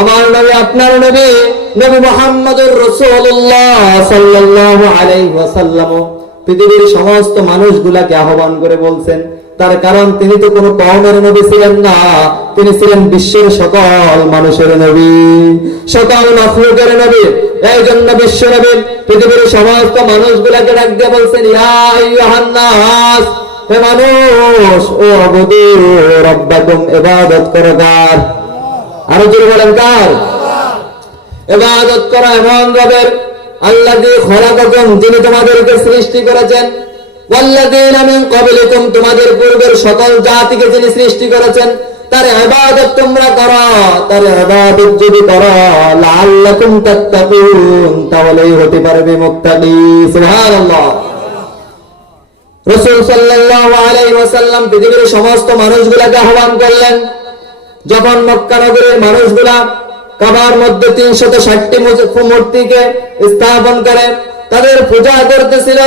আমার নবী, আপনার নবী নবী মোহাম্মদুর রাসূলুল্লাহ সাল্লাল্লাহু আলাইহি ওয়াসাল্লাম পৃথিবীর সমস্ত মানুষগুলাকে আহ্বান করে বলছেন, তার কারণ তিনি তো কোনো কওমের নবী ছিলেন না, তিনি ছিলেন বিশ্বের সকল মানুষের নবী, সকল মখলুকের নবী। এই জন্য বিশ্ব নবী, পৃথিবীর সমস্ত মানুষগুলাকে ডাক দিয়ে বলছেন, ইয়া আইয়ুহান নাস হে মানুষ, ও আবুদু রাব্বাকুম, ইবাদত কার আরও জোরে বলেন কার? ইবাদত করা এমন রবের আল্লাহ দিয়ে খলাকাকুম যিনি তোমাদেরকে সৃষ্টি করেছেন। তোমাদের পূর্বের সকল জাতিকে যিনি সৃষ্টি করেছেন, তার তোমরা করো, তার যদি করো তাত্তাকুন, তাহলেই হতে পারবে মুত্তাকি সুবহানাল্লাহ। রসুল সাল্লাল্লাহু আলাইহি ওয়াসাল্লাম পৃথিবীর সমস্ত মানুষগুলাকে আহ্বান করলেন যখন মক্কা নগরের মানুষগুলা কাবার মধ্যে তিনশত ষাটটি মূর্তিকে স্থাপন করে, তাদের পূজা করতেছিল,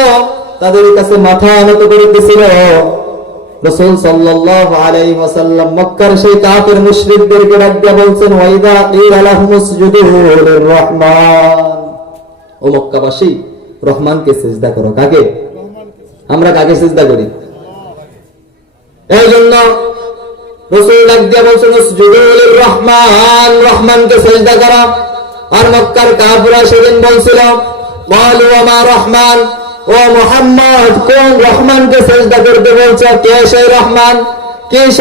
তাদের কাছে মাথা নত করতেছিল আমরা কাকে সিজদা করি? এই জন্য সিজদা ও মোহাম্মদ, কোন রহমান? কে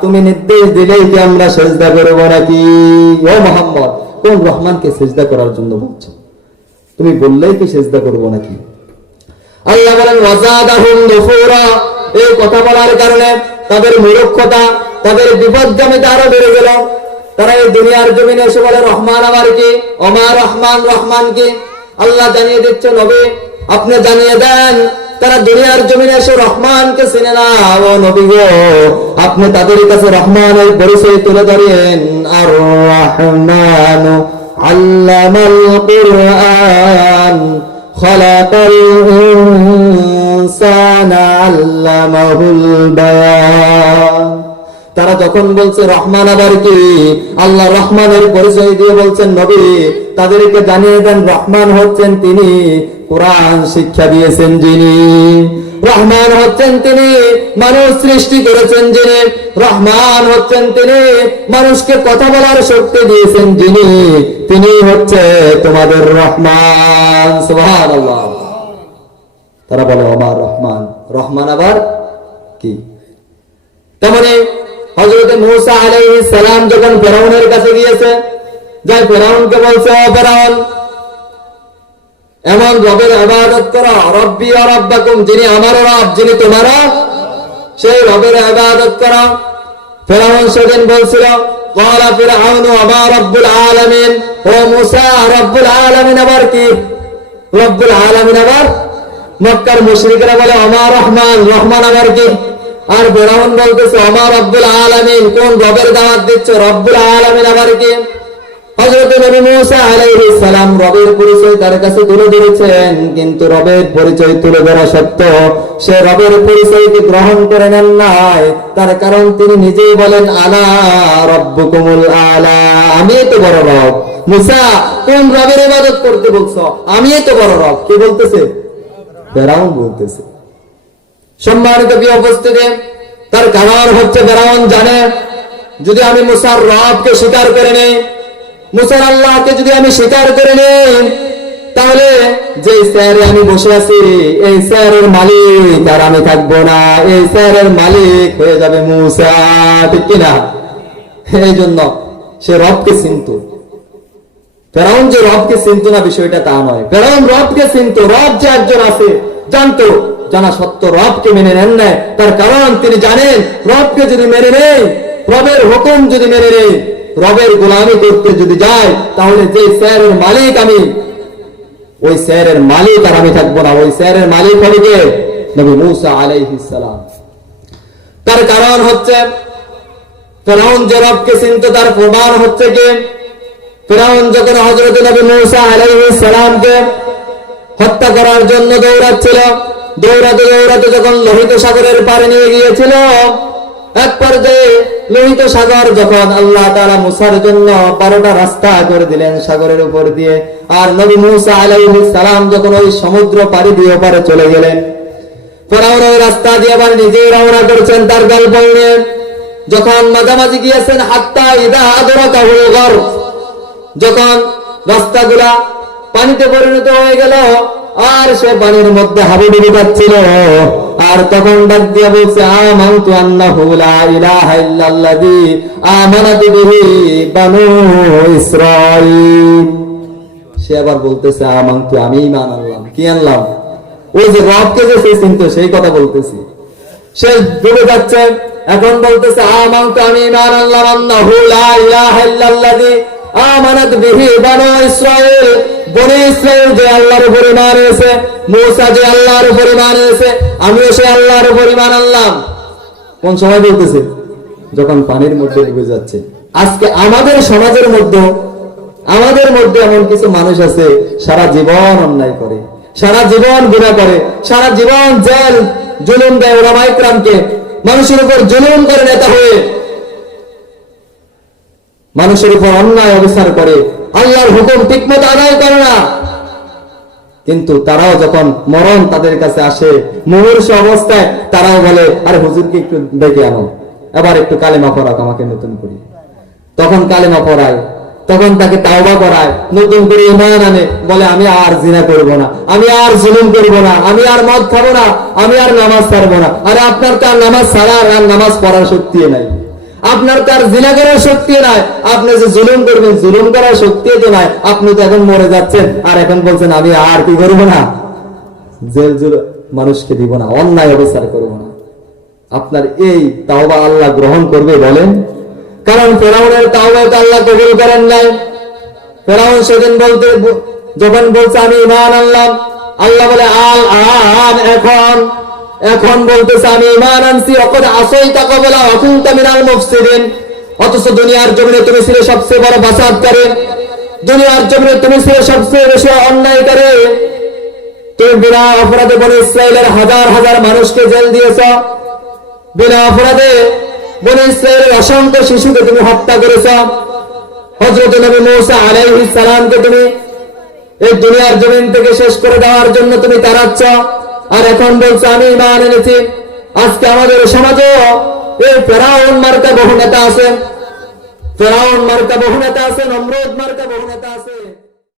তুমি নির্দেশ দিলেই কি আমরা সিজদা করব নাকি? ও মোহাম্মদ, কোন রহমানকে সিজদা করার জন্য বলছো? তুমি বললেই কি সেজদা করব নাকি? আল্লাহ বলেন এই কথা বলার কারণে তাদের নিরক্ষতা তাদের বিপদগামিতা আরও বেড়ে গেল। তারা এই দুনিয়ার জমিনে এসে বলে, রহমান আমার কি? অমা রহমান রহমান কি? আল্লাহ জানিয়ে দিচ্ছে, নবী, আপনি জানিয়ে দেন, তারা দুনিয়ার জমিনে এসে রহমানকে চিনে না। ও নবী গো, আপনি তাদের কাছে রহমানের পরিচয় তুলে ধরেন। আর রহমান আল্লাহ কুরআন। خلق الإنسان علمه البيان তারা যখন বলছে রহমান আবার কি আল্লাহ রহমানের পরিচয় দিয়ে বলছেন নবী তাদেরকে জানিয়ে দেন রহমান হচ্ছেন তিনি কোরআন শিক্ষা দিয়েছেন যিনি রহমান হচ্ছেন তিনি মানুষ সৃষ্টি করেছেন যিনি। রহমান হচ্ছেন তিনি মানুষকে কথা বলার শক্তি দিয়েছেন যিনি। তিনি হচ্ছে তোমাদের রহমান। তারা বলে, আমার রহমান। রহমান আবার কি? তেমনি হজরত মুসা আলাইহিস সালাম যখন ফেরাউনের কাছে গিয়েছে, যাই ফেরাউনকে বলছে ফেরাউন এমন রবের আবাদত করা, রব্বি অরব্বাকুম যিনি আমারও রব, যিনি তোমারও, সেই রবের আবাদত করা। ফেরাউন সেদিন বলছিল আবার কি? রব্বুল আলামিন আবার? মক্কার মুশরিকরা বলে আমার রহমান রহমান আবার কি? আর বেরাউন বলতেছে আমার আব্দুল আলামিন, কোন রবের দাওয়াত দিচ্ছ? রব্বুল আলমিন আবার কি? আমি তো বড় রব। মুসা, কোন রবের ইবাদত করতে বলছো? আমি তো বড় রব। কি বলতেছে? ফেরাউন বলতেছে। সম্মানিত প্রিয় তার কারণ হচ্ছে ফেরাউন জানে, যদি আমি মুসার রবকে স্বীকার করে নেই মুসার আল্লাহকে যদি আমি স্বীকার করে তাহলে যে স্যারে আমি বসে আছি, এই স্যারের মালিক আর আমি থাকব না। এই স্যারের মালিক হয়ে যাবে কিনা এই জন্য সে রবকে ফেরাউন যে রবকে না, বিষয়টা তা নয়। ফেরাউন রবকে রব যে একজন আছে, জানতো, জানা সত্য রবকে মেনে নেন নাই। তার কারণ তিনি জানেন, রবকে যদি মেনে নেই, রবের হুকুম যদি মেনে নেই রবের গোলামি করতে যদি যায়, তাহলে যে স্যারের মালিক আমি, ওই স্যারের মালিক আর আমি থাকব না। ওই স্যারের মালিক হবে কে? নবী মুসা আলাইহিস সালাম। তার কারণ হচ্ছে, ফেরাউন যে রবকে চিনত, তার প্রমাণ হচ্ছে কি? ফেরাউন যখন হজরত নবী মুসা আলাইহিস সালামকে হত্যা করার জন্য দৌড়াচ্ছিল, দৌড়াতে দৌড়াতে যখন লোহিত সাগরের পারে নিয়ে গিয়েছিল এক পর্যায়ে লোহিত সাগর যখন আল্লাহ তাআলা মুসার জন্য বারোটা রাস্তা করে দিলেন সাগরের উপর দিয়ে, আর নবী মুসা আলাইহিস সালাম যখন ওই সমুদ্র পাড়ি দিয়ে ওপারে চলে গেলেন রাস্তা দিয়ে আবার নিজেই রওনা করছেন তার গল্প যখন মাঝামাঝি গিয়েছেন, হাত্তা ইদা আদরাকা হুল গর্ব। যখন রাস্তাগুলা পানিতে পরিণত হয়ে গেল, আর সে পানির মধ্যে হাবুডুবু যাচ্ছিল তখন ডাক বলছে সে আবার বলতেছে আমি আনলাম কি আনলাম ওই যে সেই কথা বলতেছি সে এখন বলতেছে আমি ঈমান আনলাম লা আমানাত বিহি বানু ইসরাঈল বনি ইসরাঈল যে আল্লাহর উপর মূসা যে আল্লাহর উপর ঈমান এনেছে, আমিও সে আল্লাহর উপর কোন সময় বলতেছে? যখন পানির মধ্যে ডুবে যাচ্ছে। আজকে আমাদের সমাজের মধ্যে, আমাদের মধ্যে এমন কিছু মানুষ আছে, সারা জীবন অন্যায় করে, সারা জীবন গুণা করে, সারা জীবন জেল, জুলুম দেয় ওরা মাইক্রামকে মানুষের উপর জুলুম করে নেতা হয়ে মানুষের উপর অন্যায় অবিচার করে, আল্লাহর হুকুম ঠিকমতো আদায় করে না। কিন্তু তারাও যখন মরণ তাদের কাছে আসে, মুমূর্ষ অবস্থায় তারাও বলে, আরে হুজুরকে একটু ডেকে আনো। এবার একটু কালেমা পড়াক আমাকে নতুন করি। তখন কালেমা পড়ায়, তখন তাকে তাওবা করায়, নতুন করে ইমান আনে, বলে, আমি আর জিনা করব না, আমি আর জুলুম করব না, আমি আর মদ খাব না, আমি আর নামাজ ছাড়বো না। আরে আপনার তার নামাজ ছাড়া আর নামাজ পড়ার শক্তি নাই। আপনার তার জিনা করার শক্তি নাই। আপনি যে জুলুম করবেন, জুলুম করার শক্তি তো নাই। আপনি তো এখন মরে যাচ্ছেন। আর এখন বলছেন, আমি আর কি করব না? জেল জুল মানুষকে দিব না, অন্যায় অবিচার করব না। আপনার এই তাওবা আল্লাহ গ্রহণ করবে বলেন? কারণ ফেরাউনের তাওবা তো আল্লাহ কবুল করেন নাই। ফেরাউন সেদিন বলতে, যখন বলছে, আমি ইমান আনলাম, আল্লাহ বলে আল আন এখন এখন বলতেছে, আমি ইমান আনছি, অকদ আসই তাকে বলা অকুন্তা মিনাল মুফসিদিন। অথচ দুনিয়ার জমিনে তুমি ছিলে সবচেয়ে বড় বাসাদকারী দুনিয়ার জমিনে তুমি ছিলে সবচেয়ে বেশি অন্যায়কারী। তুমি বিনা অপরাধে বলে ইসরায়েলের হাজার হাজার মানুষকে জেল দিয়েছ। বিনা অপরাধে বলে ইসরায়েলের অসংখ্য শিশুকে তুমি হত্যা করেছ। হজরত নবী মৌসা আলাইহিস সালামকে তুমি এই দুনিয়ার জমিন থেকে শেষ করে দেওয়ার জন্য তুমি তাড়াচ্ছ। আর এখন বলছে আমি ইমান এনেছি। আজকে আমাদের সমাজে এই ফেরাউন মার্কা বহু নেতা আছে। ফেরাউন মার্কা বহু নেতা আছে, নমরুদ মার্কা বহু নেতা আছে।